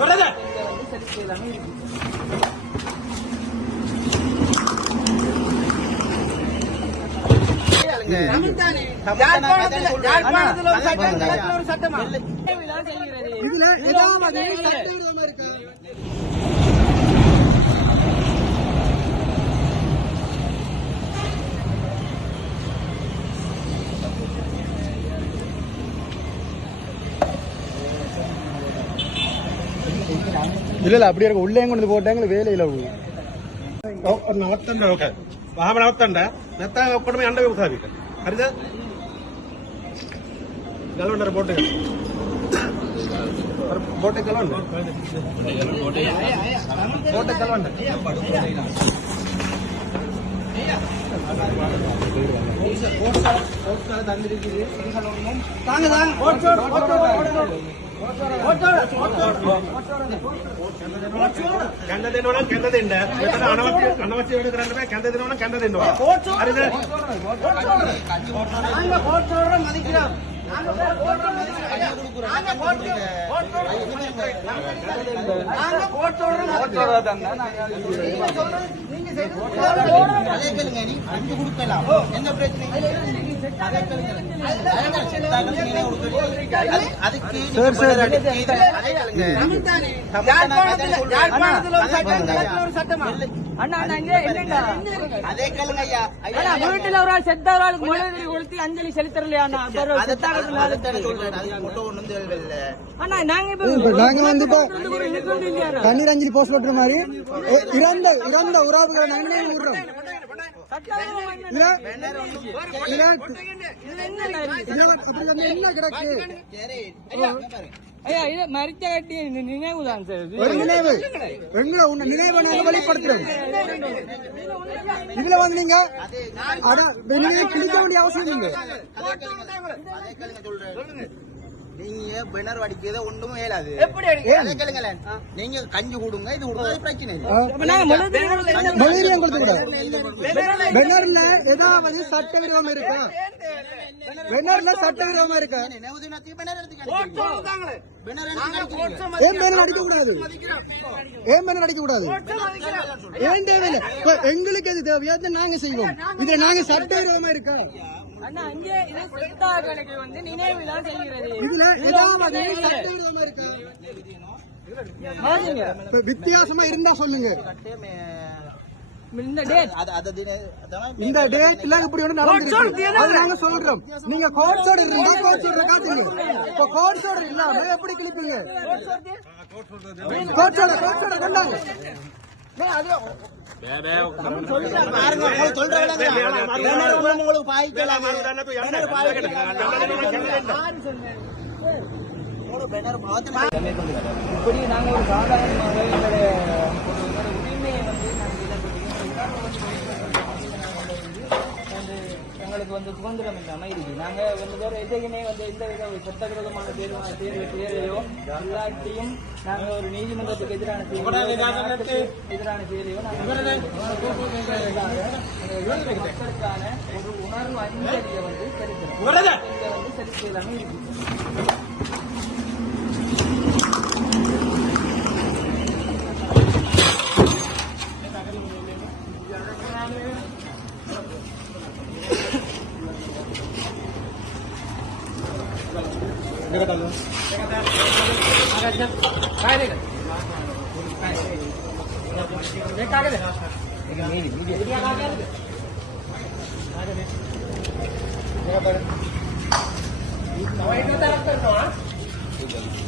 வந்து சரி செய்யலாமே இருக்கு ஒரு சட்டமா? விழா செய்கிறது இதுல ஏதாவது சட்டவிரோதமா இல்ல இல்ல அப்படியே இருக்கு உள்ளே கொண்டு போட்டாங்க வேலையில നവത്തണ്ട ഓക്കെ വാമ നവത്തണ്ട നെത്ത ഒപ്പണമേ അണ്ട സ്ഥാപിക്കാം അറിഞ്ഞ ഗലുണ്ട് റിപ്പോർട്ട് ബോട്ടെ ഗലുണ്ട് ബോട്ടെ ഗലുണ്ട് താങ്ക താങ്ക ಕೆಂದ ತಿನ್ನುವ ಕೆಂದ ತಿಂಡ ಅಣವತ್ತಿ ಅಣವತ್ತಿ ಏಳು ಗ್ರಾಂಡ್ ಕೆಂದ ತಿನ್ನುವ ಕೆಂದ ತಿನ್ನುವ ಅರಿದ அஞ்சு கொடுக்கலாம் எந்த பிரச்சனையும் அதுக்கு அதே கேளுங்க ஐயா வீட்டுல ஒரு ஆள் செத்த ஒரு ஆளுக்கு அஞ்சலி செலுத்தலையா அண்ணா நாங்க இப்ப நாங்க வந்து இப்ப? கண்ணீர் அஞ்சலி போஸ்ட் ஓட்டுற மாதிரி இறந்த இறந்த உறவுகளை நாங்களே விடுறோம் என்ன? கிடக்கு ஐயா இது மரித்த கட்டி நினைவு தான் சார். ஒரு நினைவு. எங்களை உன்னை நினைவை நாங்க வெளிப்படுத்துறோம். இதுல வந்து நீங்க அதான் வெளியே கிழிக்க வேண்டிய அவசியம் நீங்க பிணர் அடிக்கிறத ஒண்ணும் இயலாது. எப்படி கேளுங்களேன். நீங்க கஞ்சி கொடுங்க இது கொடுங்க பிரச்சனை இல்லை. ஏதாவது சட்டவிரோதம் இருக்கா? பெனர்ல சட்டவிரோதமா இருக்கா? ஏன் பேனர் அடிக்க கூடாது ஏன் பேனர் அடிக்க கூடாது ஏன் தேவையில்லை எங்களுக்கு அது தேவையா நாங்க செய்வோம். இதுல நாங்க சட்டவிரோதமா இருக்கா? வித்தியாசமா இருந்தா சொல்லுங்க. இந்த டேட் அது அது தின அதான் இந்த டேட்ல இப்படி ஒண்ணு நடந்துருக்கு. அது நாங்க சொல்றோம். நீங்க கோட் சோடு இருந்தா கோட் சோடு காட்டுங்க. இப்ப கோட் சோடு இல்லாம எப்படி கிழிப்பீங்க? கோட் சோட கோட் சோட கொண்டாங்க பாருங்க உங்களுக்கு பாய்க்கலாம் ஒரு இப்படி சாதாரணமாக எங்களுடைய எங்களுக்கு சுதந்திரம் இல்லாமல் இருக்குது நாங்கள் வந்து வேற எதையுமே வந்து எந்த வித சட்டவிரோதமான தேர்வு தேர்வு தேர்வையோ எல்லாத்தையும் நாங்கள் ஒரு நீதிமன்றத்துக்கு எதிரான எதிரான தேர்வையோ மக்களுக்கான ஒரு உணர்வு அஞ்சலியை வந்து செலுத்தணும் இதை வந்து செலுத்த எல்லாமே ¿Qué tal? ¿Qué tal? ¿Qué tal? ¿Qué tal? ¿Qué tal? ¿Qué tal? ¿Qué tal? ¿Qué tal? ¿Qué tal? ¿Qué tal? ¿Qué tal? ¿Qué tal? ¿Qué ¿Qué